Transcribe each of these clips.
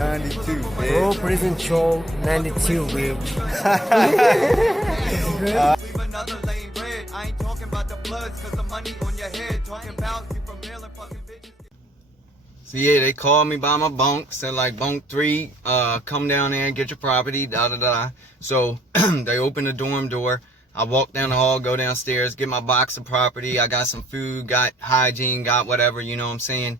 92, man. Parole Prison Show 92, bitch. Leave another lane red. I ain't talking about the bloods, cause the money on your head. Talking about you from mailing fucking bitches. So yeah, they called me by my bunk, said like bunk 3, come down there and get your property, da. So they opened the dorm door. I walk down the hall, go downstairs, get my box of property. I got some food, got hygiene, got whatever, you know what I'm saying?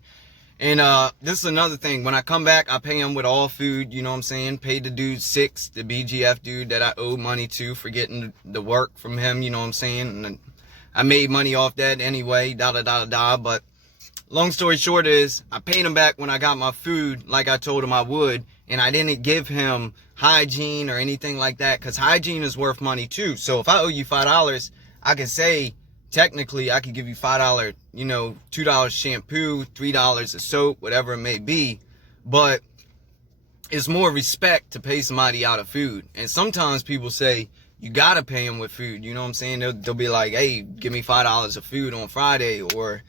And this is another thing. When I come back, I pay him with all food, you know what I'm saying? Paid the dude 6, the BGF dude that I owe money to for getting the work from him, you know what I'm saying? And I made money off that anyway, da. But long story short is, I paid him back when I got my food like I told him I would. And I didn't give him hygiene or anything like that, because hygiene is worth money too. So if I owe you $5, I can say, technically, I could give you $5, you know, $2 shampoo, $3 of soap, whatever it may be. But it's more respect to pay somebody out of food. And sometimes people say, you gotta pay them with food, you know what I'm saying? They'll be like, hey, give me $5 of food on Friday, or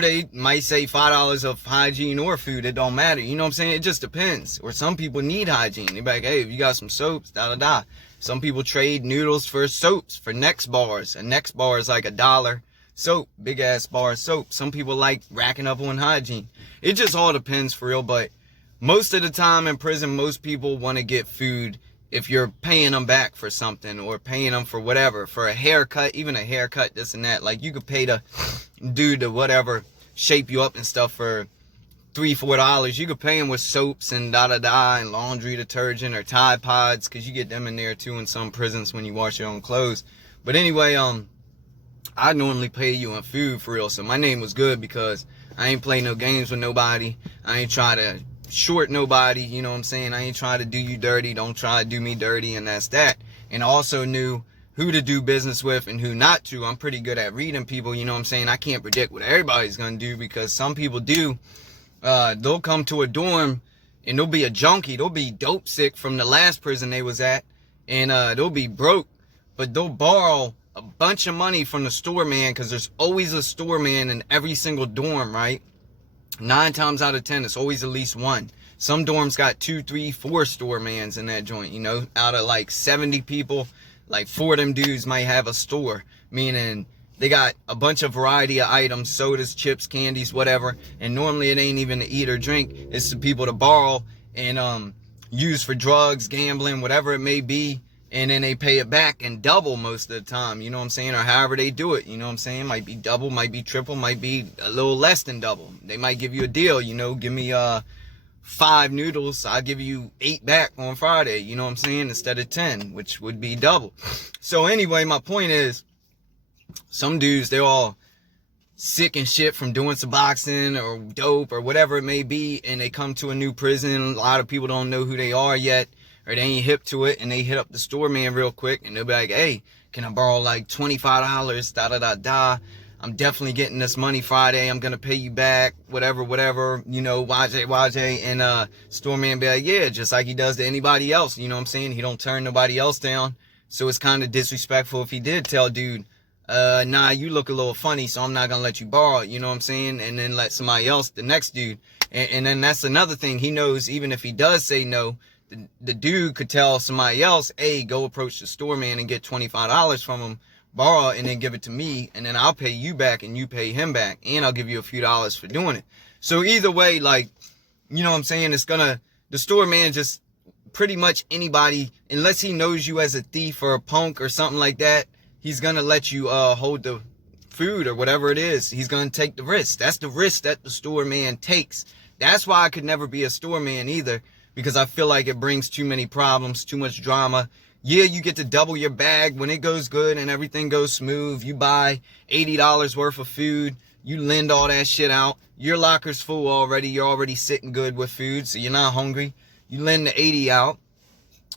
they might say $5 of hygiene or food. It don't matter. You know what I'm saying? It just depends. Or some people need hygiene. They're like, hey, if you got some soaps, da. Some people trade noodles for soaps, for Next bars. A Next bar is like $1 soap, big ass bar of soap. Some people like racking up on hygiene. It just all depends for real. But most of the time in prison, most people want to get food if you're paying them back for something, or paying them for whatever, for a haircut, even a haircut, this and that. Like, you could pay the dude to whatever, shape you up and stuff for $3, $4. You could pay him with soaps and da and laundry detergent or Tide Pods, because you get them in there too in some prisons when you wash your own clothes. But anyway, I normally pay you in food for real. So my name was good, because I ain't play no games with nobody. I ain't try to short nobody, you know what I'm saying? I ain't trying to do you dirty. Don't try to do me dirty, and that's that. And I also knew who to do business with and who not to. I'm pretty good at reading people, you know what I'm saying? I can't predict what everybody's gonna do, because some people do. They'll come to a dorm and they'll be a junkie. They'll be dope sick from the last prison they was at, and they'll be broke, but they'll borrow a bunch of money from the store man, because there's always a store man in every single dorm, right? 9 times out of 10, it's always at least one. Some dorms got 2, 3, 4 store mans in that joint, you know? Out of like 70 people, like 4 of them dudes might have a store, meaning they got a bunch of variety of items, sodas, chips, candies, whatever. And normally it ain't even to eat or drink. It's the people to borrow and use for drugs, gambling, whatever it may be. And then they pay it back and double most of the time, you know what I'm saying? Or however they do it, you know what I'm saying? Might be double, might be triple, might be a little less than double. They might give you a deal, you know, give me 5 noodles, I'll give you 8 back on Friday, you know what I'm saying? Instead of 10, which would be double. So anyway, my point is, some dudes, they're all sick and shit from doing some boxing or dope or whatever it may be, and they come to a new prison. A lot of people don't know who they are yet, or they ain't hip to it, and they hit up the store man real quick, and they'll be like, hey, can I borrow like $25, da. I'm definitely getting this money Friday, I'm gonna pay you back, whatever, you know, YJ, and store man be like, yeah, just like he does to anybody else, you know what I'm saying? He don't turn nobody else down. So it's kind of disrespectful if he did tell dude, nah, you look a little funny, so I'm not gonna let you borrow it, you know what I'm saying? And then let somebody else, the next dude, and then that's another thing. He knows even if he does say no, the dude could tell somebody else, hey, go approach the store man and get $25 from him, borrow it, and then give it to me, and then I'll pay you back and you pay him back, and I'll give you a few dollars for doing it. So either way, like, you know what I'm saying, the store man, just pretty much anybody, unless he knows you as a thief or a punk or something like that, he's gonna let you hold the food or whatever it is. He's gonna take the risk. That's the risk that the store man takes. That's why I could never be a store man either, because I feel like it brings too many problems, too much drama. Yeah, you get to double your bag when it goes good and everything goes smooth. You buy $80 worth of food. You lend all that shit out. Your locker's full already. You're already sitting good with food, so you're not hungry. You lend the 80 out.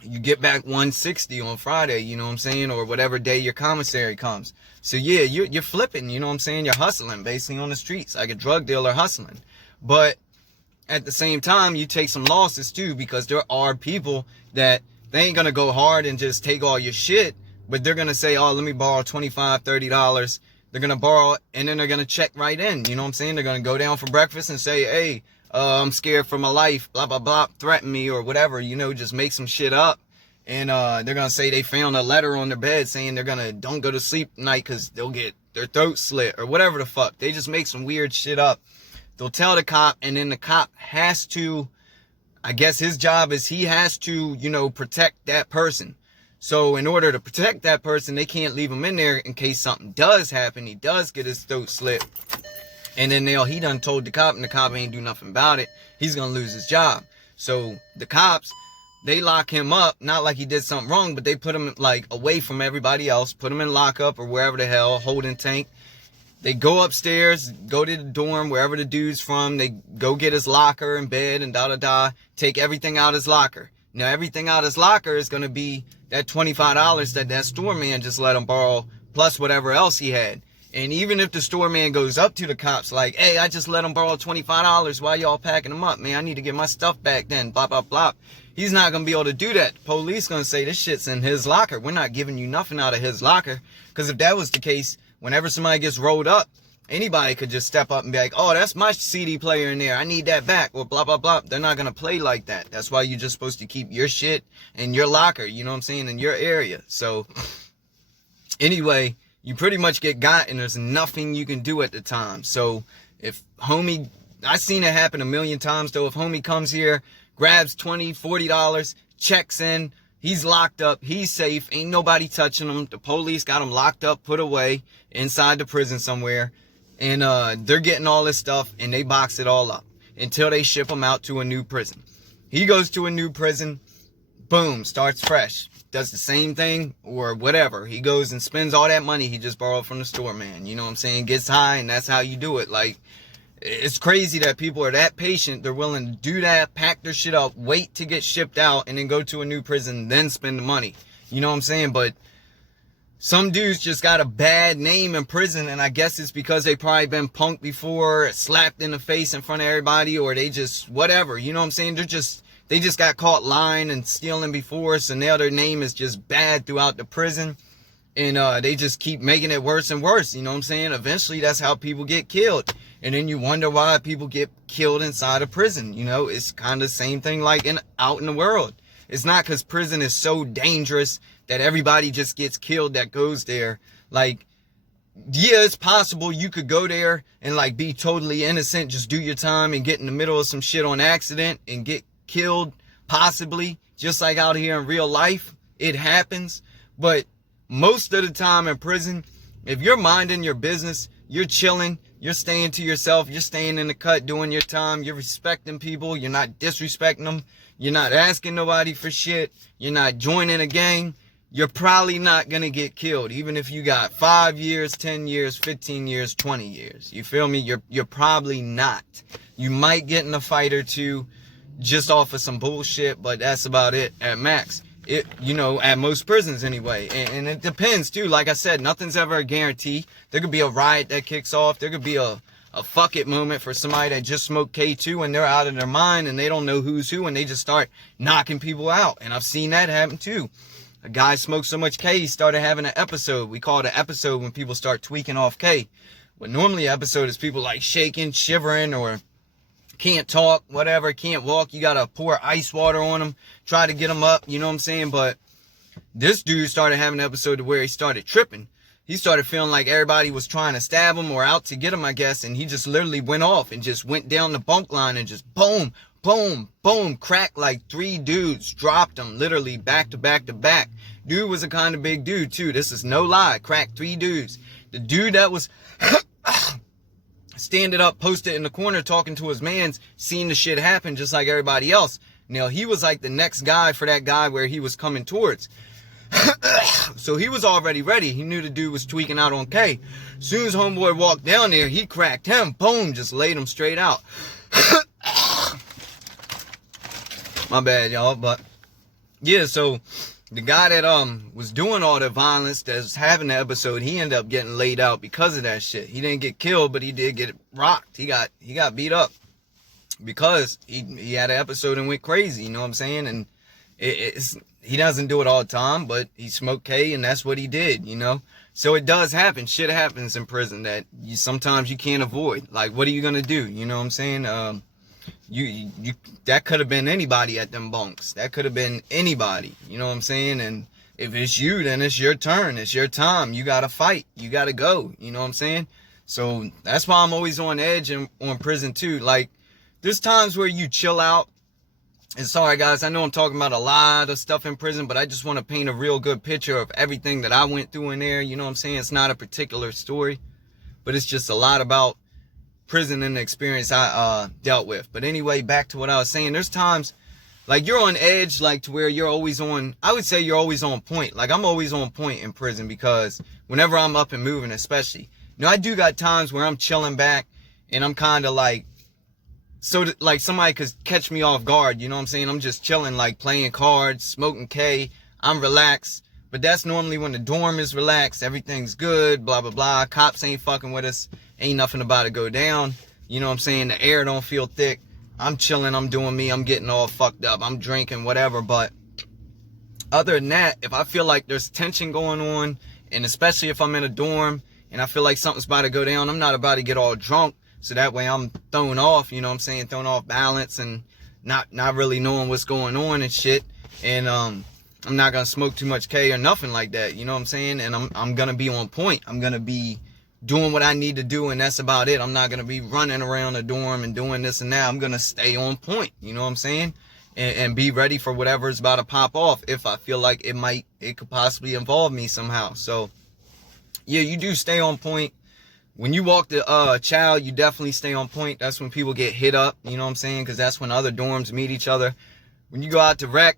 You get back 160 on Friday, you know what I'm saying? Or whatever day your commissary comes. So yeah, you're flipping, you know what I'm saying? You're hustling basically on the streets, like a drug dealer hustling. But at the same time, you take some losses too, because there are people that they ain't gonna go hard and just take all your shit, but they're gonna say, oh, let me borrow $25, $30. They're gonna borrow and then they're gonna check right in, you know what I'm saying? They're gonna go down for breakfast and say, hey, I'm scared for my life, blah, blah, blah, threaten me or whatever, you know, just make some shit up. And they're going to say they found a letter on their bed saying they're going to don't go to sleep tonight because they'll get their throat slit or whatever the fuck. They just make some weird shit up. They'll tell the cop, and then the cop has to, I guess his job is he has to, you know, protect that person. So in order to protect that person, they can't leave him in there in case something does happen. He does get his throat slit. And then he done told the cop, and the cop ain't do nothing about it. He's going to lose his job. So the cops, they lock him up, not like he did something wrong, but they put him like away from everybody else, put him in lockup or wherever the hell, holding tank. They go upstairs, go to the dorm, wherever the dude's from. They go get his locker and bed and da-da-da. Take everything out of his locker. Now, everything out of his locker is going to be that $25 that store man just let him borrow, plus whatever else he had. And even if the store man goes up to the cops like, hey, I just let him borrow $25. Why y'all packing him up? Man, I need to get my stuff back then. Blah, blah, blah. He's not going to be able to do that. The police going to say this shit's in his locker. We're not giving you nothing out of his locker. Because if that was the case, whenever somebody gets rolled up, anybody could just step up and be like, oh, that's my CD player in there. I need that back. Or blah, blah, blah. They're not going to play like that. That's why you're just supposed to keep your shit in your locker. You know what I'm saying? In your area. So anyway, you pretty much get got and there's nothing you can do at the time. So if homie, I've seen it happen a million times though. If homie comes here, grabs $20, $40, checks in, he's locked up, he's safe, ain't nobody touching him. The police got him locked up, put away inside the prison somewhere. And they're getting all this stuff and they box it all up until they ship him out to a new prison. He goes to a new prison, boom, starts fresh. Does the same thing or whatever. He goes and spends all that money he just borrowed from the store man. You know what I'm saying? Gets high, and that's how you do it. Like, it's crazy that people are that patient. They're willing to do that, pack their shit up, wait to get shipped out, and then go to a new prison, then spend the money. You know what I'm saying? But some dudes just got a bad name in prison, and I guess it's because they probably been punked before, slapped in the face in front of everybody, or they just, whatever. You know what I'm saying? They just got caught lying and stealing before, so now their name is just bad throughout the prison. And they just keep making it worse and worse, you know what I'm saying? Eventually, that's how people get killed. And then you wonder why people get killed inside a prison, you know? It's kind of the same thing like out in the world. It's not because prison is so dangerous that everybody just gets killed that goes there. Like, yeah, it's possible you could go there and, like, be totally innocent, just do your time and get in the middle of some shit on accident and get killed, possibly, just like out here in real life. It happens. But most of the time in prison, if you're minding your business, you're chilling, you're staying to yourself, you're staying in the cut, doing your time, you're respecting people, you're not disrespecting them, you're not asking nobody for shit, you're not joining a gang, you're probably not gonna get killed, even if you got 5 years, 10 years, 15 years, 20 years. You feel me? You're probably not. You might get in a fight or two, just off of some bullshit, but that's about it at max. It, you know, at most prisons anyway. And it depends too. Like I said, nothing's ever a guarantee. There could be a riot that kicks off. There could be a fuck it moment for somebody that just smoked K2 and they're out of their mind and they don't know who's who and they just start knocking people out. And I've seen that happen too. A guy smoked so much K, he started having an episode. We call it an episode when people start tweaking off K. But normally an episode is people like shaking, shivering, or can't talk, whatever, can't walk. You gotta pour ice water on them, try to get them up, you know what I'm saying? But this dude started having an episode where he started tripping. He started feeling like everybody was trying to stab him or out to get him, I guess, and he just literally went off and just went down the bunk line and just boom, boom, boom, cracked like 3 dudes, dropped them literally back to back to back. Dude was a kind of big dude too. This is no lie. Cracked 3 dudes. The dude that was standing up, posted in the corner, talking to his mans, seeing the shit happen just like everybody else. Now, he was like the next guy for that guy where he was coming towards. So he was already ready. He knew the dude was tweaking out on K. As soon as homeboy walked down there, he cracked him. Boom, just laid him straight out. My bad, y'all. But yeah, so the guy that was doing all the violence, that was having the episode, he ended up getting laid out because of that shit. He didn't get killed, but he did get rocked. He got beat up because he had an episode and went crazy. You know what I'm saying? And he doesn't do it all the time, but he smoked K and that's what he did. You know, so it does happen. Shit happens in prison that sometimes you can't avoid. Like, what are you gonna do? You know what I'm saying? you that could have been anybody at them bunks. That could have been anybody. You know what I'm saying? And if it's you, then it's your turn. It's your time. You gotta fight. You gotta go. You know what I'm saying? So that's why I'm always on edge and on prison too. Like, there's times where you chill out. And sorry guys, I know I'm talking about a lot of stuff in prison, but I just want to paint a real good picture of everything that I went through in there. You know what I'm saying? It's not a particular story, but it's just a lot about prison and the experience I dealt with. But anyway, back to what I was saying. There's times like you're on edge, like to where you're always on, I would say you're always on point. Like I'm always on point in prison because whenever I'm up and moving, especially, you know, I do got times where I'm chilling back and I'm kind of like, so like somebody could catch me off guard. You know what I'm saying? I'm just chilling, like playing cards, smoking K. I'm relaxed. But that's normally when the dorm is relaxed. Everything's good, blah, blah, blah. Cops ain't fucking with us. Ain't nothing about to go down. You know what I'm saying? The air don't feel thick. I'm chilling. I'm doing me. I'm getting all fucked up. I'm drinking, whatever. But other than that, if I feel like there's tension going on, and especially if I'm in a dorm and I feel like something's about to go down, I'm not about to get all drunk. So that way I'm thrown off, you know what I'm saying? Thrown off balance and not really knowing what's going on and shit. And I'm not going to smoke too much K or nothing like that, you know what I'm saying? And I'm going to be on point. I'm going to be doing what I need to do, and that's about it. I'm not going to be running around the dorm and doing this and that. I'm going to stay on point, you know what I'm saying? And be ready for whatever is about to pop off if I feel like it could possibly involve me somehow. So, yeah, you do stay on point. When you walk the child, you definitely stay on point. That's when people get hit up, you know what I'm saying? Because that's when other dorms meet each other. When you go out to rec,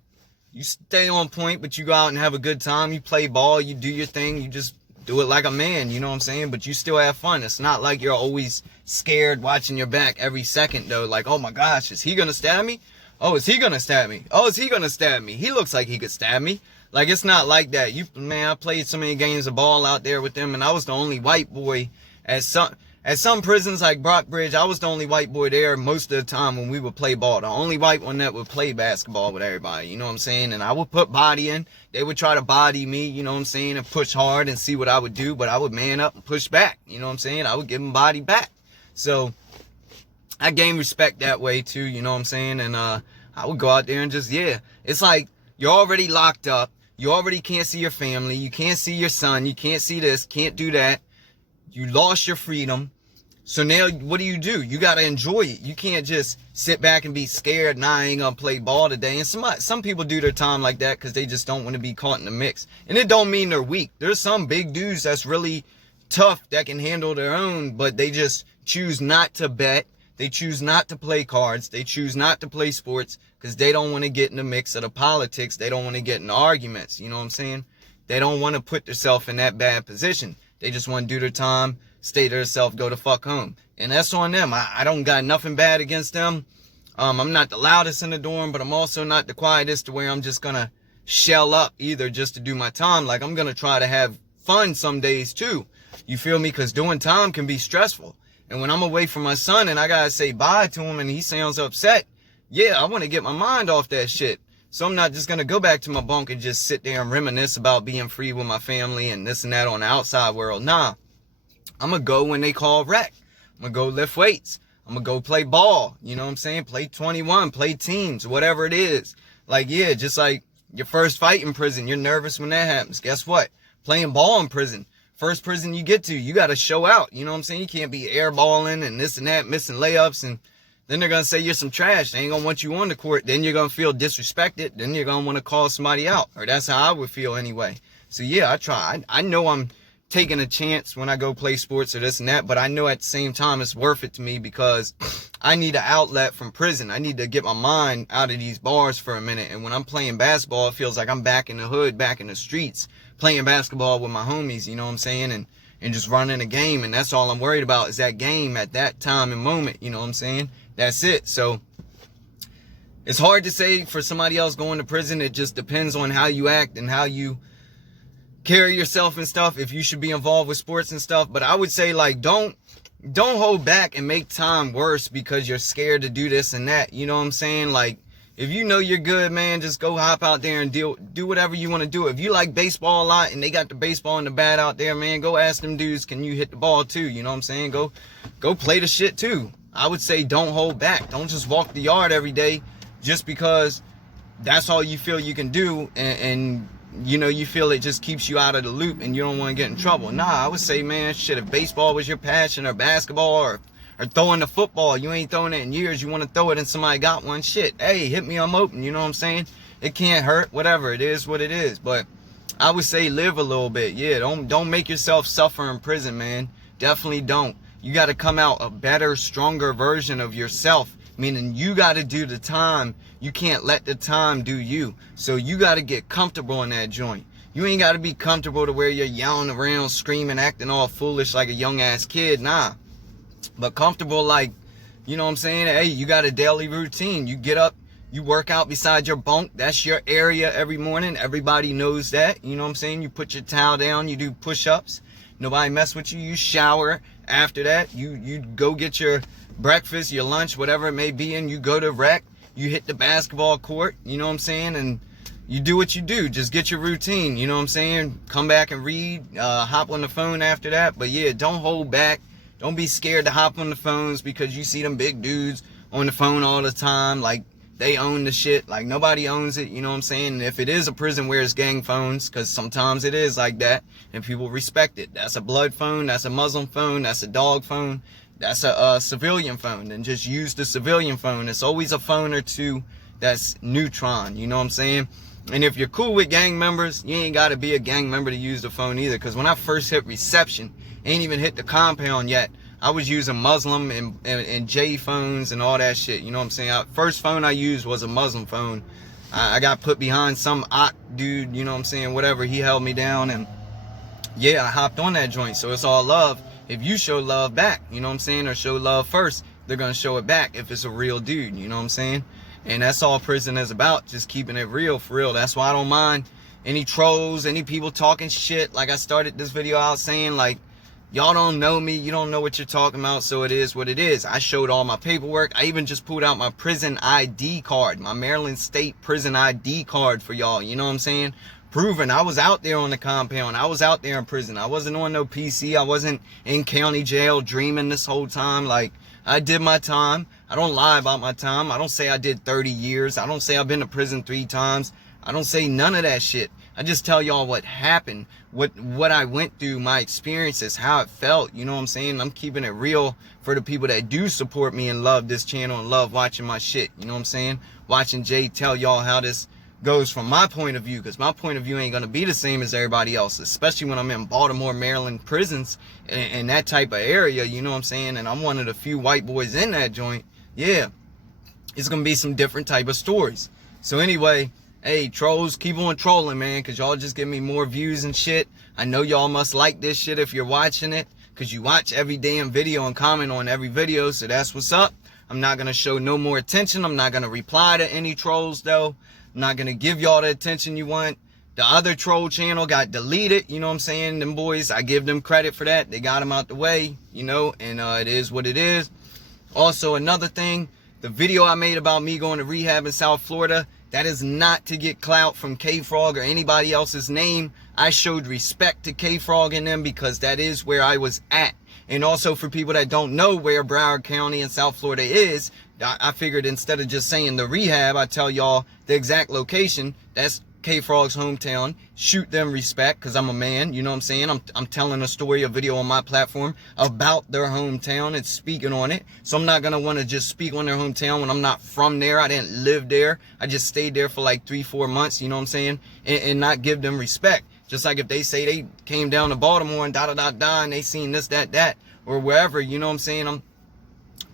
you stay on point, but you go out and have a good time. You play ball, you do your thing, you just do it like a man, you know what I'm saying? But you still have fun. It's not like you're always scared watching your back every second, though. Like, oh my gosh, is he going to stab me? Oh, is he going to stab me? Oh, is he going to stab me? He looks like he could stab me. Like, it's not like that. Man, I played so many games of ball out there with them, and I was the only white boy. At some prisons like Brockbridge, I was the only white boy there most of the time when we would play ball. The only white one that would play basketball with everybody, you know what I'm saying? And I would put body in. They would try to body me, you know what I'm saying, and push hard and see what I would do. But I would man up and push back, you know what I'm saying? I would give them body back. So I gained respect that way too, you know what I'm saying? And I would go out there and just, yeah. It's like you're already locked up. You already can't see your family. You can't see your son. You can't see this, can't do that. You lost your freedom. So now what do? You got to enjoy it. You can't just sit back and be scared, nah, I ain't going to play ball today. And some people do their time like that because they just don't want to be caught in the mix. And it don't mean they're weak. There's some big dudes that's really tough that can handle their own, but they just choose not to bet. They choose not to play cards. They choose not to play sports because they don't want to get in the mix of the politics. They don't want to get in arguments. You know what I'm saying? They don't want to put themselves in that bad position. They just want to do their time, stay to themselves, go the fuck home. And that's on them. I don't got nothing bad against them. I'm not the loudest in the dorm, but I'm also not the quietest to where I'm just going to shell up either just to do my time. Like, I'm going to try to have fun some days too. You feel me? Because doing time can be stressful. And when I'm away from my son and I got to say bye to him and he sounds upset, yeah, I want to get my mind off that shit. So I'm not just going to go back to my bunk and just sit there and reminisce about being free with my family and this and that on the outside world. Nah, I'm going to go when they call rec. I'm going to go lift weights. I'm going to go play ball. You know what I'm saying? Play 21, play teams, whatever it is. Like, yeah, just like your first fight in prison, you're nervous when that happens. Guess what? Playing ball in prison. First prison you get to, you got to show out. You know what I'm saying? You can't be airballing and this and that, missing layups, and then they're going to say you're some trash. They ain't going to want you on the court. Then you're going to feel disrespected. Then you're going to want to call somebody out. Or that's how I would feel anyway. So yeah, I try. I know I'm taking a chance when I go play sports or this and that, but I know at the same time it's worth it to me because I need an outlet from prison. I need to get my mind out of these bars for a minute. And when I'm playing basketball, it feels like I'm back in the hood, back in the streets, playing basketball with my homies, you know what I'm saying? And just running a game. And that's all I'm worried about is that game at that time and moment, you know what I'm saying? That's it. So it's hard to say for somebody else going to prison. It just depends on how you act and how you carry yourself and stuff, if you should be involved with sports and stuff. But I would say, like, don't hold back and make time worse because you're scared to do this and that. You know what I'm saying? Like, if you know you're good, man, just go hop out there and do whatever you want to do. If you like baseball a lot and they got the baseball and the bat out there, man, go ask them dudes, can you hit the ball too? You know what I'm saying? Go play the shit too. I would say don't hold back. Don't just walk the yard every day just because that's all you feel you can do, and you know, you feel it just keeps you out of the loop and you don't want to get in trouble. Nah, I would say, man, shit, if baseball was your passion, or basketball, or throwing the football, you ain't thrown it in years, you want to throw it and somebody got one, shit, hey, hit me, I'm open, you know what I'm saying? It can't hurt, whatever, it is what it is. But I would say live a little bit. Yeah, don't make yourself suffer in prison, man. Definitely don't. You got to come out a better, stronger version of yourself, meaning you got to do the time. You can't let the time do you. So you got to get comfortable in that joint. You ain't got to be comfortable to where you're yelling around, screaming, acting all foolish like a young ass kid. Nah. But comfortable like, you know what I'm saying? Hey, you got a daily routine. You get up, you work out beside your bunk. That's your area every morning. Everybody knows that. You know what I'm saying? You put your towel down, you do push-ups. Nobody mess with you. You shower. After that, you go get your breakfast, your lunch, whatever it may be, and you go to rec. You hit the basketball court, you know what I'm saying? And you do what you do. Just get your routine, you know what I'm saying? Come back and read, hop on the phone after that. But yeah, don't hold back. Don't be scared to hop on the phones because you see them big dudes on the phone all the time. Like, they own the shit. Like, nobody owns it, you know what I'm saying? And if it is a prison where it's gang phones, because sometimes it is like that, and people respect it. That's a blood phone, that's a Muslim phone, that's a dog phone, that's a civilian phone. And just use the civilian phone. It's always a phone or two that's neutron, you know what I'm saying? And if you're cool with gang members, you ain't got to be a gang member to use the phone either. Because when I first hit reception, ain't even hit the compound yet, I was using Muslim and J phones and all that shit. You know what I'm saying? First phone I used was a Muslim phone. I got put behind some dude, you know what I'm saying? Whatever, he held me down, and yeah, I hopped on that joint. So it's all love. If you show love back, you know what I'm saying? Or show love first, they're going to show it back if it's a real dude, you know what I'm saying? And that's all prison is about, just keeping it real, for real. That's why I don't mind any trolls, any people talking shit. Like I started this video out saying, like, y'all don't know me, you don't know what you're talking about, so it is what it is. I showed all my paperwork. I even just pulled out my prison ID card, my Maryland State prison ID card for y'all, you know what I'm saying? Proving I was out there on the compound. I was out there in prison. I wasn't on no PC. I wasn't in county jail dreaming this whole time. Like, I did my time. I don't lie about my time. I don't say I did 30 years. I don't say I've been to prison 3 times. I don't say none of that shit. I just tell y'all what happened, what I went through, my experiences, how it felt. You know what I'm saying? I'm keeping it real for the people that do support me and love this channel and love watching my shit. You know what I'm saying? Watching Jay tell y'all how this goes from my point of view, because my point of view ain't gonna be the same as everybody else, especially when I'm in Baltimore, Maryland prisons and that type of area, you know what I'm saying? And I'm one of the few white boys in that joint. Yeah, it's gonna be some different type of stories. So anyway, hey, trolls, keep on trolling, man, because y'all just give me more views and shit. I know y'all must like this shit if you're watching it, because you watch every damn video and comment on every video, so that's what's up. I'm not gonna show no more attention. I'm not gonna reply to any trolls, though. I'm not gonna give y'all the attention you want. The other troll channel got deleted, you know what I'm saying? Them boys, I give them credit for that. They got them out the way, you know, and it is what it is. Also, another thing, the video I made about me going to rehab in South Florida, that is not to get clout from K-Frog or anybody else's name. I showed respect to K-Frog and them because that is where I was at. And also for people that don't know where Broward County in South Florida is, I figured instead of just saying the rehab, I tell y'all the exact location. That's K-Frog's hometown. Shoot them respect, because I'm a man, you know what I'm saying? I'm telling a story, a video on my platform about their hometown and speaking on it. So I'm not going to want to just speak on their hometown when I'm not from there. I didn't live there. I just stayed there for like 3-4 months, you know what I'm saying? And not give them respect. Just like if they say they came down to Baltimore and and they seen this, that, or wherever, you know what I'm saying? I'm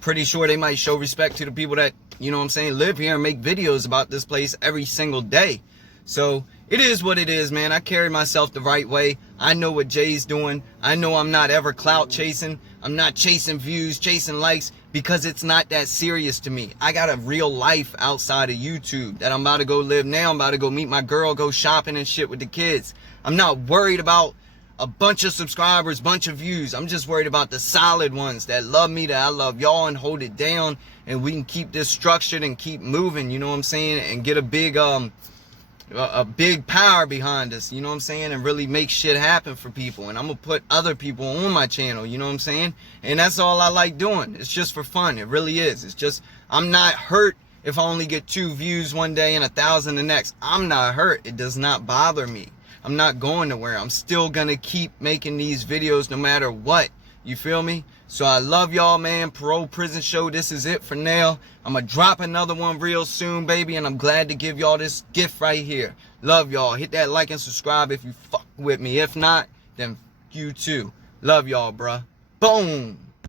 pretty sure they might show respect to the people that, you know what I'm saying, live here and make videos about this place every single day. So it is what it is, man. I carry myself the right way. I know what Jay's doing. I know I'm not ever clout chasing. I'm not chasing views, chasing likes, because it's not that serious to me. I got a real life outside of YouTube that I'm about to go live now. I'm about to go meet my girl, go shopping and shit with the kids. I'm not worried about a bunch of subscribers, bunch of views. I'm just worried about the solid ones that love me, that I love y'all, and hold it down, and we can keep this structured and keep moving, you know what I'm saying, and get a big a big power behind us, you know what I'm saying, and really make shit happen for people. And I'm gonna put other people on my channel, you know what I'm saying, and that's all I like doing. It's just for fun. It really is. It's just, I'm not hurt if I only get 2 views one day and 1,000 the next. I'm not hurt. It does not bother me. I'm not going nowhere. I'm still gonna keep making these videos no matter what. You feel me? So I love y'all, man. Parole Prison Show, this is it for now. I'm gonna drop another one real soon, baby, and I'm glad to give y'all this gift right here. Love y'all. Hit that like and subscribe if you fuck with me. If not, then you too. Love y'all, bruh. Boom.